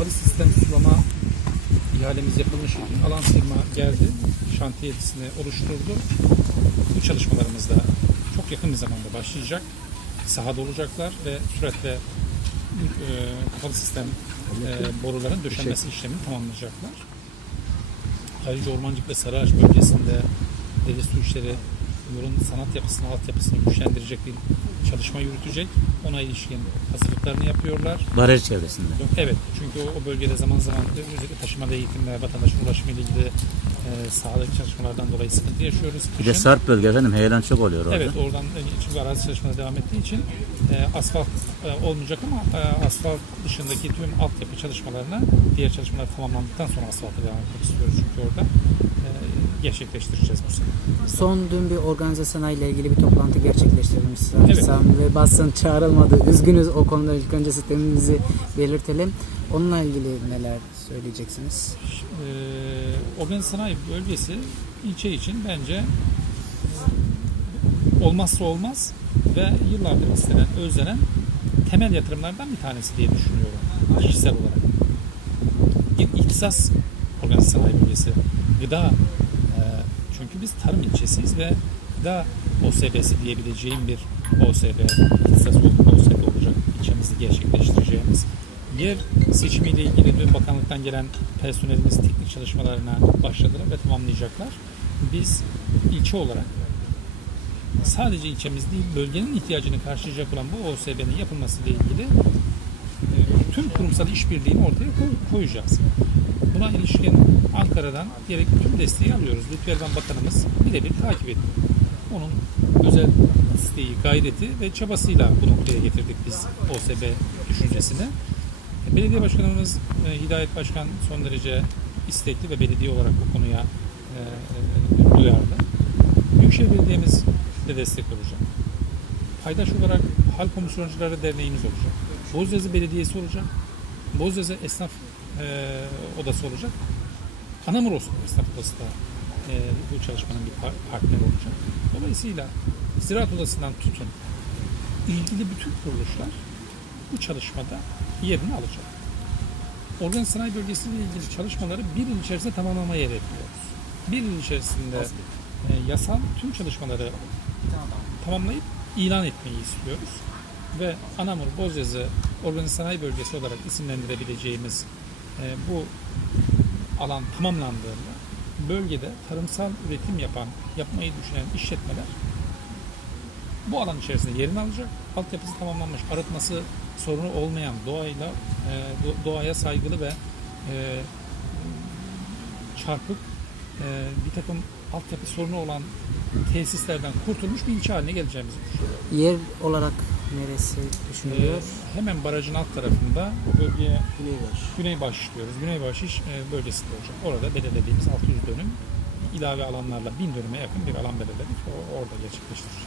kapalı sistem sulama ihalemiz yapılmış idi. Alan firma geldi, şantiyesini oluşturdu. Bu çalışmalarımız da çok yakın bir zamanda başlayacak. Sahada olacaklar ve süratle e, kapalı sistem e, boruların döşenmesi işlemini tamamlayacaklar. Ayrıca Ormancık ve Sarıağaç bölgesinde deniz su işleri yolun sanat yapısını, altyapısını güçlendirecek bir çalışma yürütecek. Ona ilişkin hazırlıklarını yapıyorlar. Baraj çevresinde. Evet, çünkü o, o bölgede zaman zaman özellikle taşımada eğitim ve vatandaşın ulaşımı ile ilgili e, sahadaki çalışmalardan dolayı sıkıntı yaşıyoruz. Bir de sarp bölge efendim heyelan çok oluyor orada. Evet, oradan e, çünkü arazi çalışmaları devam ettiği için e, asfalt e, olmayacak ama e, asfalt dışındaki tüm altyapı çalışmalarına diğer çalışmalar tamamlandıktan sonra asfalta devam etmek istiyoruz çünkü orada gerçekleştireceğiz bu sene. Son dün bir organize sanayiyle ilgili bir toplantı gerçekleştirilmiş Evet. ve basın çağrılmadı. Üzgünüz o konuda ilk önce sistemimizi belirtelim. Onunla ilgili neler söyleyeceksiniz? e, organize sanayi bölgesi ilçe için bence e, olmazsa olmaz ve yıllardır istenen, özlenen temel yatırımlardan bir tanesi diye düşünüyorum kişisel olarak. Bir ihtisas organize sanayi bölgesi. Gıda biz tarım ilçesiyiz ve gıda OSB'si diyebileceğim bir OSB, ihtisas OSB olacak ilçemizde gerçekleştireceğimiz. Yer seçimiyle ilgili dün bakanlıktan gelen personelimiz teknik çalışmalarına başladılar ve tamamlayacaklar. Biz ilçe olarak sadece ilçemiz değil bölgenin ihtiyacını karşılayacak olan bu OSB'nin yapılması ile ilgili e, tüm kurumsal işbirliğini ortaya koy- koyacağız. Buna ilişkin Ankara'dan gerekli tüm desteği alıyoruz. Lütfü Elvan Bakanımız birebir takip ediyor. Onun özel isteği, gayreti ve çabasıyla bu noktaya getirdik biz OSB düşüncesini. Belediye Başkanımız e, Hidayet Başkan son derece istekli ve belediye olarak bu konuya e, e, duyarlı. Büyükşehir Belediye'miz de destek olacak. Paydaş olarak Hal Komisyoncuları Derneğimiz olacak. Bozyazı Belediyesi olacak. Bozyazı Esnaf e, Odası olacak. Anamuros Esnaf Odası da e, bu çalışmanın bir par- partneri olacak. Dolayısıyla Ziraat Odası'ndan tutun ilgili bütün kuruluşlar bu çalışmada yerini alacak. Organ sanayi bölgesiyle ilgili çalışmaları bir yıl içerisinde tamamlamayı hedefliyoruz. Bir yıl içerisinde e, yasal tüm çalışmaları tamamlayıp ilan etmeyi istiyoruz. Ve Anamur Bozyazı Organize Sanayi Bölgesi olarak isimlendirebileceğimiz e, bu alan tamamlandığında bölgede tarımsal üretim yapan, yapmayı düşünen işletmeler bu alan içerisinde yerini alacak. Altyapısı tamamlanmış, arıtması sorunu olmayan doğayla e, do- doğaya saygılı ve e, çarpık bir takım altyapı sorunu olan tesislerden kurtulmuş bir ilçe haline geleceğimizi düşünüyorum. Yer olarak neresi düşünülüyor? hemen barajın alt tarafında bölgeye Güneybaş. Güneybaş diyoruz. Güneybaş iş e, bölgesinde olacak. Orada belirlediğimiz 600 dönüm ilave alanlarla 1000 dönüme yakın bir alan belirledik. O, orada gerçekleştireceğiz.